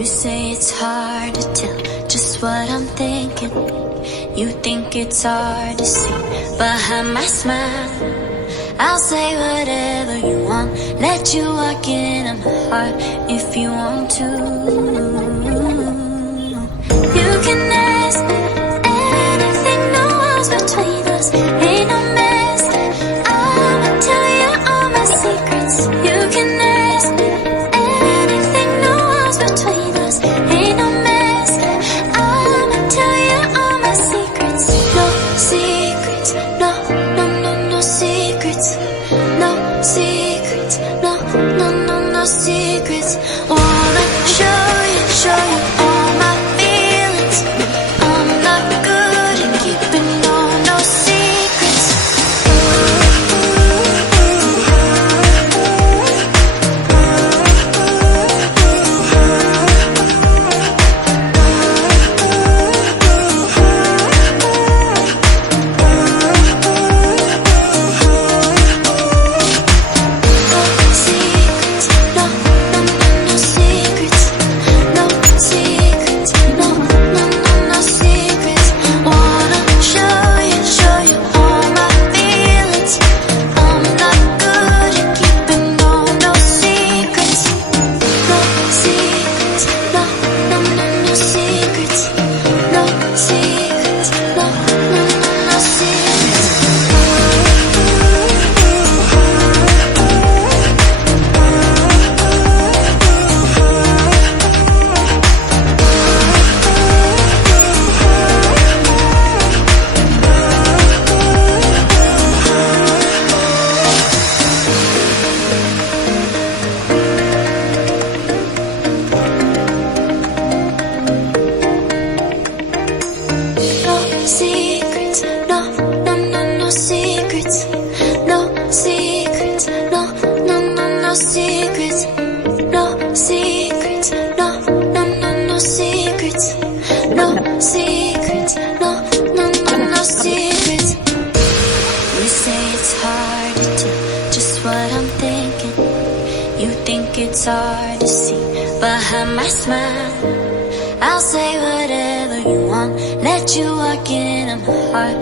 You say it's hard to tell just what I'm thinking. You think it's hard to see behind my smile. I'll say whatever you want, let you walk into my heart if you want to. You can ask me anything, no walls between us, ain't no mess. I'ma tell you all my secrets. You can ask me anything, no walls between us, ain't no mess. I'ma tell you all my secrets. No secrets, no, no, no, no secrets. No secrets, no, no, no, no secrets. Wanna show you all my feelings. I'm not good at keeping no secrets. You say it's hard to tell just what I'm thinking. You think it's hard to see behind my smile. I'll say whatever you want, let you walk into my heart.